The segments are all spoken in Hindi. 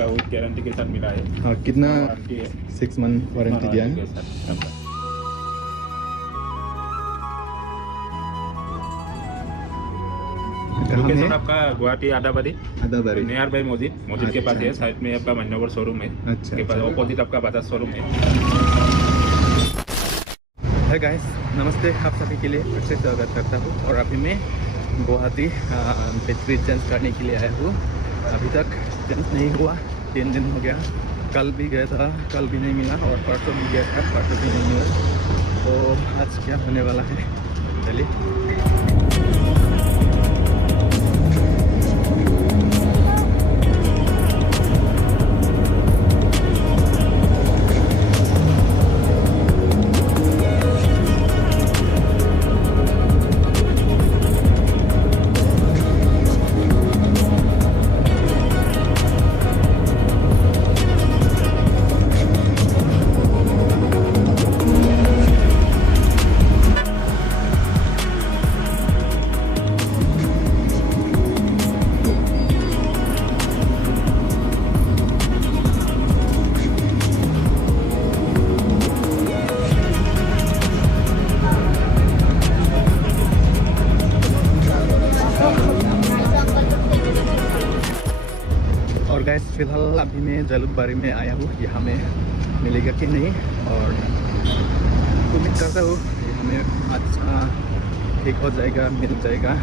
आपका विद गारंटी के साथ मिला है। हाँ, कितना वारंटी है, 6 मंथ वारंटी दिया है। के साथ आपका। लोकेशन आपका गुवाहाटी आदाबारी नियर बाई मस्जिद के पास है। साइड में आपका मान्यवर शोरूम है। अच्छा, के पास ऑपोजिट आपका बजाज शोरूम है। हाय गाइस, नमस्ते। आप सभी के लिए फिर से स्वागत करता हूँ। और अभी मैं गुवाहाटी बैटरी चेंज करने के लिए आया हूँ। अभी तक चेंज नहीं हुआ, 3 दिन हो गया। कल भी गया था, कल भी नहीं मिला, और परसों भी गया था, परसों भी नहीं मिला। तो आज क्या होने वाला है, चलिए। और गाइस, फिलहाल अभी मैं जलुकबारी में आया हूँ। यहाँ में मिलेगा कि नहीं, और उम्मीद करता हूँ हमें अच्छा ठीक हो जाएगा, मिल जाएगा,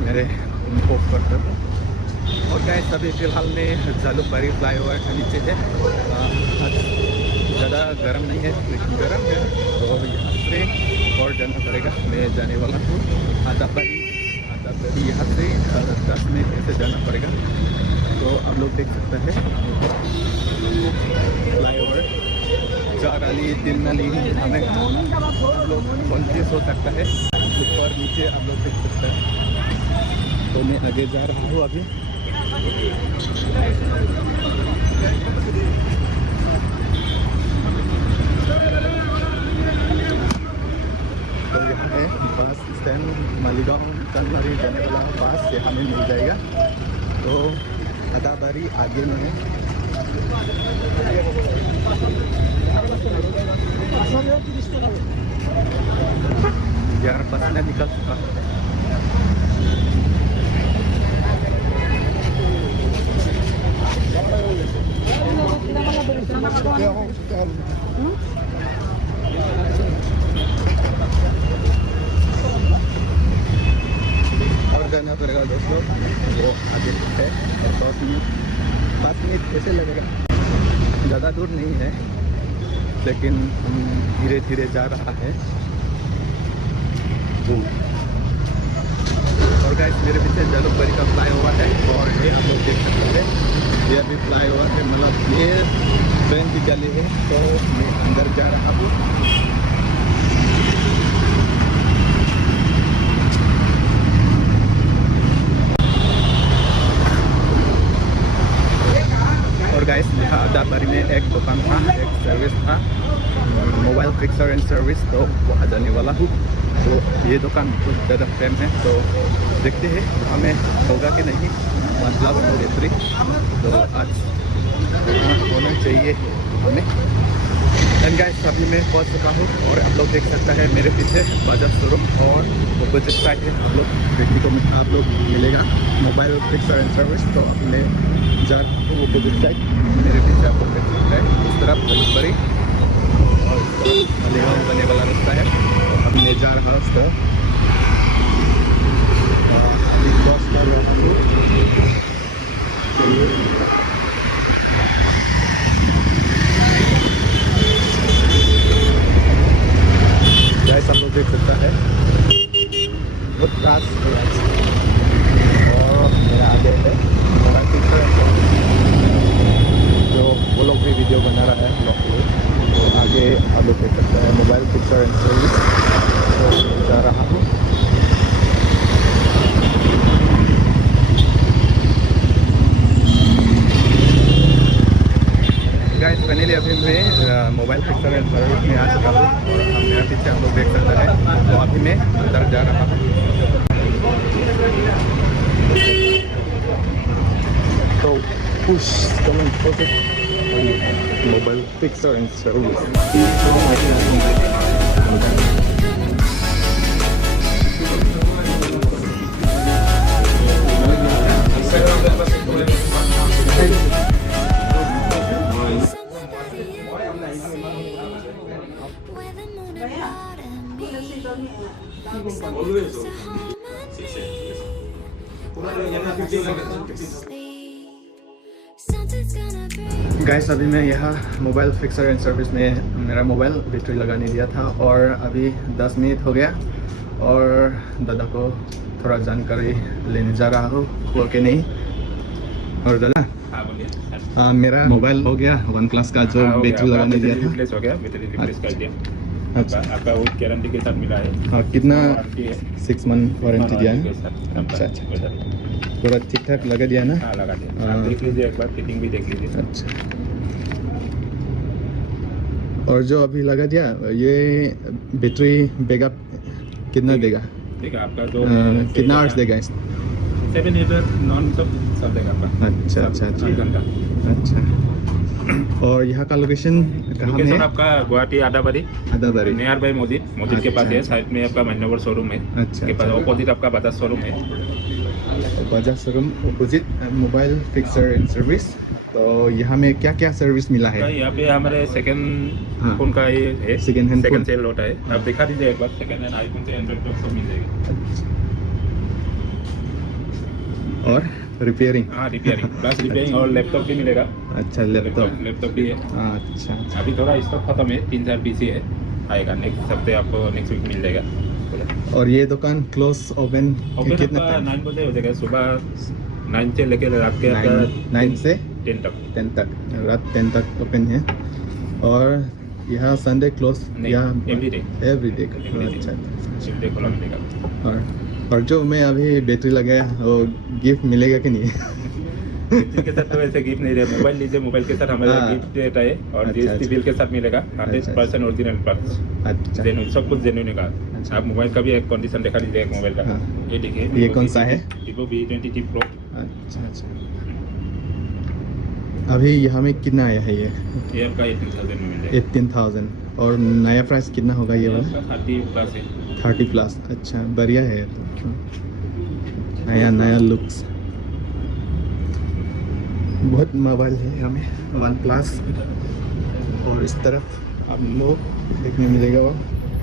मेरे होप करता हूँ। और गाइस, अभी फिलहाल में जलुकबारी फ्लाईओवर के नीचे है। आज ज़्यादा गर्म नहीं है, लेकिन गर्म है। तो यहाँ से और जाना पड़ेगा। मैं जाने वाला हूँ आदाबारी। यहाँ से 10 मिनट से जाना पड़ेगा। तो आप लोग देख सकते हैं फ्लाईओवर जागाली तिलनाली हमें आप लोग कन्फ्यूज हो सकता है। ऊपर नीचे आप लोग देख सकते हैं। तो मैं आगे जा रहा हूँ अभी। तो यहाँ है बस स्टैंड, मालीगांव चांदमारी जाने वाला पास से हमें मिल जाएगा। तो आदाबारी आगे में है। यार पसीना निकल चुका। और जाना पड़ेगा दोस्तों, वो आगे है। 5 मिनट कैसे लगेगा, ज़्यादा दूर नहीं है, लेकिन हम धीरे धीरे जा रहा है। और गाइस, मेरे पीछे जलुकबारी का फ्लाईओवर है, और ये आप लोग देख सकते हैं। ये अभी फ्लाईओवर है, मतलब ये ट्रेन की गली है। तो मैं अंदर जा रहा हूँ। और गाइस, यहाँ आदाबारी में एक दुकान था, एक सर्विस था, मोबाइल फिक्सर एंड सर्विस। तो वहाँ जाने वाला हूँ। तो ये दुकान कुछ ज़्यादा फेम है, तो देखते हैं हमें होगा कि नहीं, मतलब डिलीवरी। तो आज होना चाहिए हमें। एंड गाइस, अभी मैं पहुँच चुका हूँ, और आप लोग देख सकते हैं मेरे पीछे बजाज शोरूम, और अपोजिट साइड है आप लोग देखने को आप लोग मिलेगा मोबाइल फिक्सर एंड सर्विस। तो अभी मैं जा रहा हूँ अपोजिट साइड। मेरे पीछे आपको देख सकते हैं इस तरफ जलुकबारी, और इस तरफ मालीगांव जाने वाला रास्ता है। तो अब मैं जा रहा हूँ उस तरफ, क्रॉस कर रहा हूँ। सब लोग देख सकता है बहुत रास है। और मेरा आगे है मोबाइल फिक्सर एंड सर्विस, जो वो लोग भी वीडियो बना रहा है ब्लॉग को। तो आगे आप लोग देख सकते हैं मोबाइल फिक्सर एंड सर्विस। तो जा रहा हूँ। गाइस, फाइनली अभी मैं मोबाइल फिक्सर एंड सर्विस में आ चुका हूँ, और मेरा पीछे हम लोग देख सकते हैं। तो अभी मैं अंदर जा रहा हूँ। तो पुश, तो mobile fixer and service. Guys अभी मैं यहाँ मोबाइल फिक्सर एंड सर्विस में मेरा मोबाइल बैटरी लगाने दिया था और अभी 10 मिनट हो गया और दादा को थोड़ा जानकारी लेने जा रहा हूँ हुआ कि नहीं। और दादा हाँ बोलिए। मेरा मोबाइल हो गया OnePlus का जो बैटरी लगाने दिया था। रिप्लेस हो गया, बैटरी रिप्लेस कर दिया। अच्छा आपका वो गारंटी के साथ मिला है। हाँ कितना वारंटी है 6 मंथ वारंटी दिया है। अच्छा अच्छा पूरा ठीक ठाक लगा दिया ना। हाँ लगा दिया। आप देख लीजिए एक बार, फिटिंग भी देख लीजिए। अच्छा और जो अभी लगा दिया ये बैटरी बैकअप कितना देगा? ठीक है आपका जो कितना आवर्स देगा इस? 7 लीटर नॉन सब देगा आपका। अच्छा अच्छा अच्छा 3 घंटा। अच्छा और यहाँ का लोकेशन कहाँ में लोकेशन है? आपका गुवाहाटी आदाबारी नियर बाई मस्जिद के पास है। साइड में आपका महिंद्रा शोरूम है। अच्छा के पास ऑपोजिट आपका बजाज शोरूम है। Bajaj showroom opposite mobile fixer and service. तो यहाँ में क्या क्या सर्विस मिला है? यहाँ पे हमारे सेकंड हाँ। फोन का ये है। Second hand phone. सेल होता है। आप दिखा दीजिए एक बार। सेकंड हैंड आईफोन से एंड्रॉइड तक सब मिल जाएगा। और रिपेयरिंग? हाँ रिपेयरिंग प्लस रिपेयरिंग और लैपटॉप भी मिलेगा। अच्छा लैपटॉप भी है। अच्छा अच्छा अभी थोड़ा स्टॉक खत्म है। 3-4 पीसी है। आएगा नेक्स्ट हफ्ते, आपको नेक्स्ट वीक मिल जाएगा। और ये दुकान क्लोज ओपन कितना आपका टाइम? 9 बजे हो जाएगा। सुबह 9 से लेकर रात के 9 से 10 तक। 10 तक रात 10 तक ओपन है। और यहाँ संडे क्लोज या एवरीडे एवरीडे? अच्छा संडे खुला मिलेगा। और जो मैं अभी बैटरी लगाया वो गिफ्ट मिलेगा कि नहीं? के साथ तो वैसे गिफ्ट नहीं रहे। मोबाइल लीजिए, मोबाइल के साथ हमारा गिफ्ट देता है और अच्छा, जीएसटी बिल के साथ मिलेगा। 100% ओरिजिनल पार्ट्स। अच्छा जेन्युइन, सब कुछ जेन्युइन का। अच्छा। आप मोबाइल का भी एक कंडीशन दिखा दीजिए एक मोबाइल का। हाँ। ये देखिए ये कौन सा है? Vivo V20 Pro। अच्छा अच्छा अभी यहाँ में कितना आया है ये? ये आपका 18,000 में मिल जाएगा। 18,000 और नया प्राइस कितना होगा ये वाला? 30+ है। 30+। अच्छा बढ़िया है तो। नया लुक्स बहुत मोबाइल है हमें OnePlus। और इस तरफ आपको देखने मिलेगा वो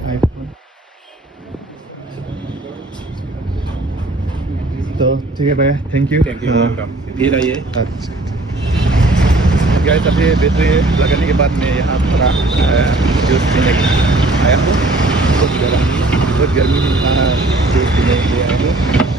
आईफोन। तो ठीक है भैया थैंक यू। वेलकम। फिर आइए। अच्छा गाइस अभी बैटरी लगाने के बाद मैं यहाँ थोड़ा जूस पीने आया हूँ। बहुत गर्मी है। जूस पीने के लिए आया हूँ।